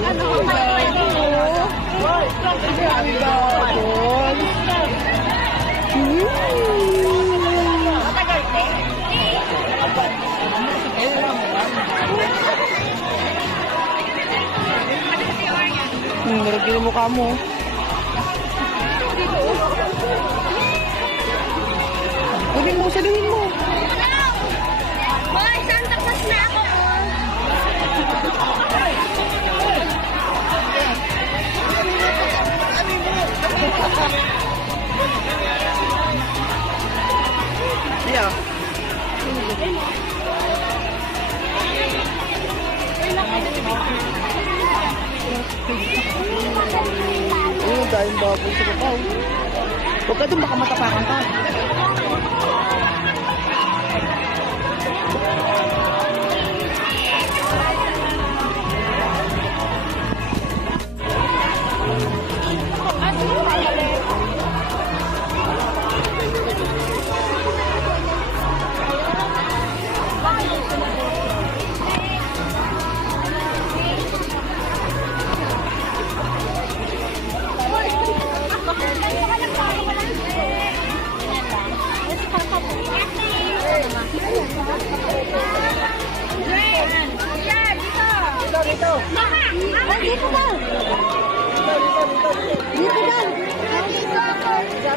Hmm, naragin ang mukha mo. Sabihin mo, sabihin mo. Dahil baboy sa kapaw. Huwag ka dun, baka matapakan ka.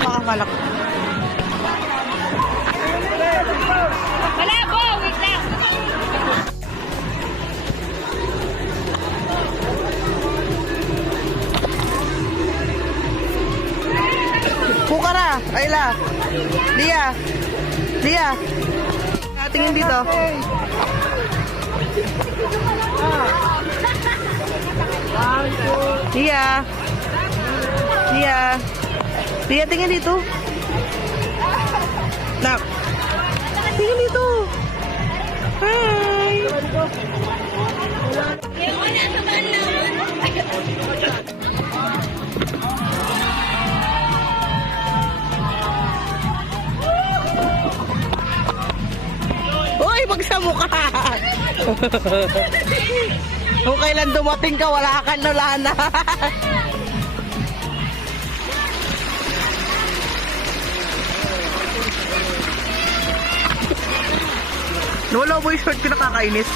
Mapakangalak. Wala po, wait lang. Pukara! Ayla! Lia! Lia! Tingin dito. Lia! Lia! Lia, tingin dito. Nak! Tingin dito. Hi! Uy, magsamo ka! Kung kailan dumating ka, wala kang nulana. Nawala mo yung short ko nakakainis.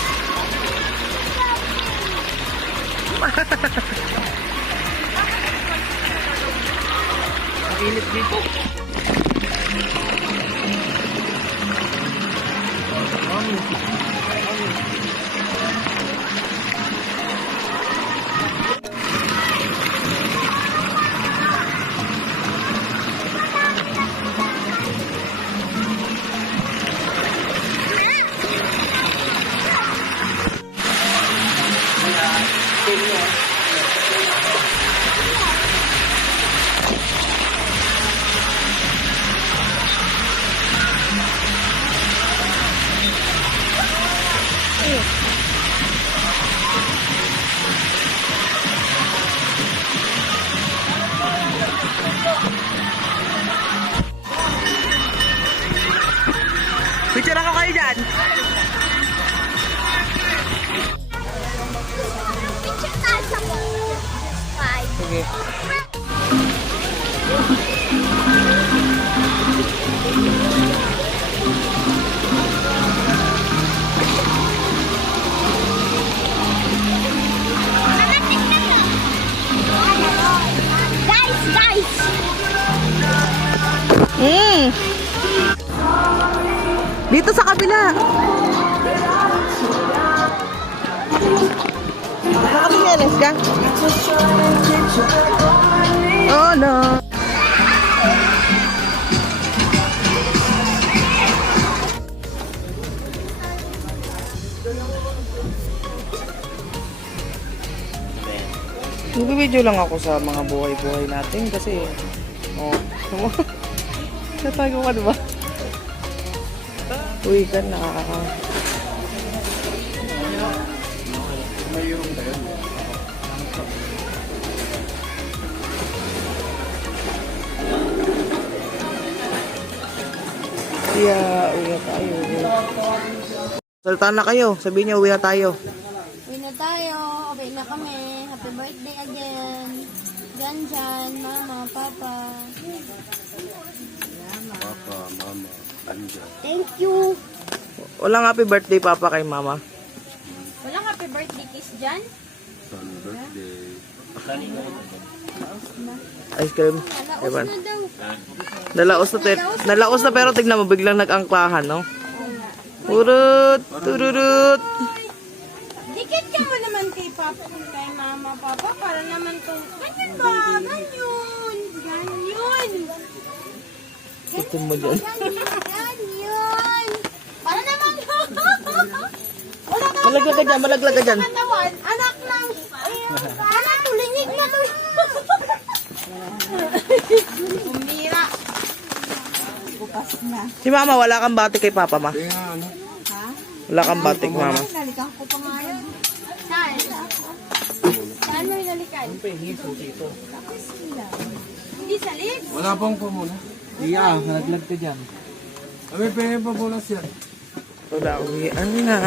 Ang init dito. Dito sa kabila. Nakakamiyanes ka? Oh no. Nagbibideo lang ako sa mga buhay-buhay natin kasi, oh, natago ka ano diba? Uy ka na. Yeah, uwi na tayo. Salta na kayo. Sabihin niyo, uwi na tayo. Uwi na tayo. Okay na kami. Happy birthday again. Dyan. Mama, Papa. Papa, mama. Thank you. Walang happy birthday, Papa, kay Mama. Walang happy birthday kiss dyan? Son birthday. Ice cream. Ewan. na daw. Nalaos na, te- nalaos na pero tignan mo, biglang nag-angklahan, no? Urut, tururut. Dikit ka mo naman kay Papa, kay Mama, Papa, para naman to. Ganyan ba? Ganyan. Ganyan. Ito mo dyan. Ganyan. Para naman. Wala ka Malaglag ka dyan, malaglag ka dyan. Anak ng... Anak, tulinig na to. Umira. Si Mama, wala kang batik kay Papa, ma. Ano? Wala kang batik, Mama. Nalikan ko pa nga yun. Saan? Saan mo nalikan? Hindi sa lips. Wala pang pamuna. Iya, nalaglag ka dyan. May pengen pa bulas yan. Wala, uwian na.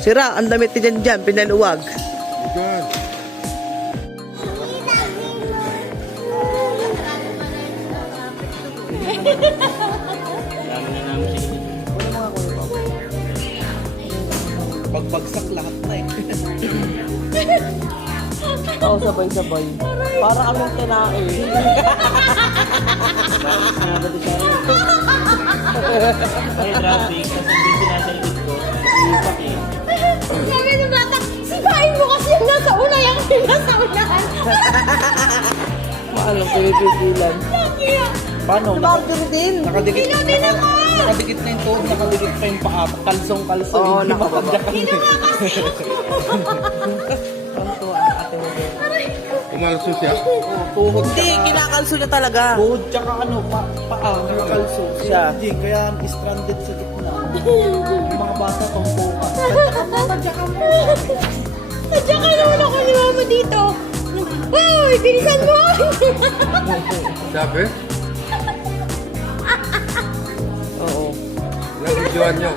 Sira, ang damit ni dyan pinaluwag. Good. Pagbagsak lahat na eh. Oo, sabay-sabay. Para kaming kinain. Ay, traffic. Kasi hindi sinasalit ko. Ipak eh. Sabi ng bata, sigain mo kasi yung nasa una, yung nasa unahan. Maalam ko yung pipilan. Paano? Burger din. Nakadikit, naka, nakadikit na yung tuhod, nakadikit pa yung paa. Kalsong-kalsong. Oo, nakababa. Ano to, Umalso siya. Oo, tuhod Hindi, kinakalso niya talaga. Tuhod tsaka ano, pa, paa, nakakalso. Siya. Hindi, kaya stranded sa gitna. Mga bata tumpukan. Sadya ka naman ako ni mama dito. Hoy, bilisan mo! Sabi? Oo. Nabidyoan niyo.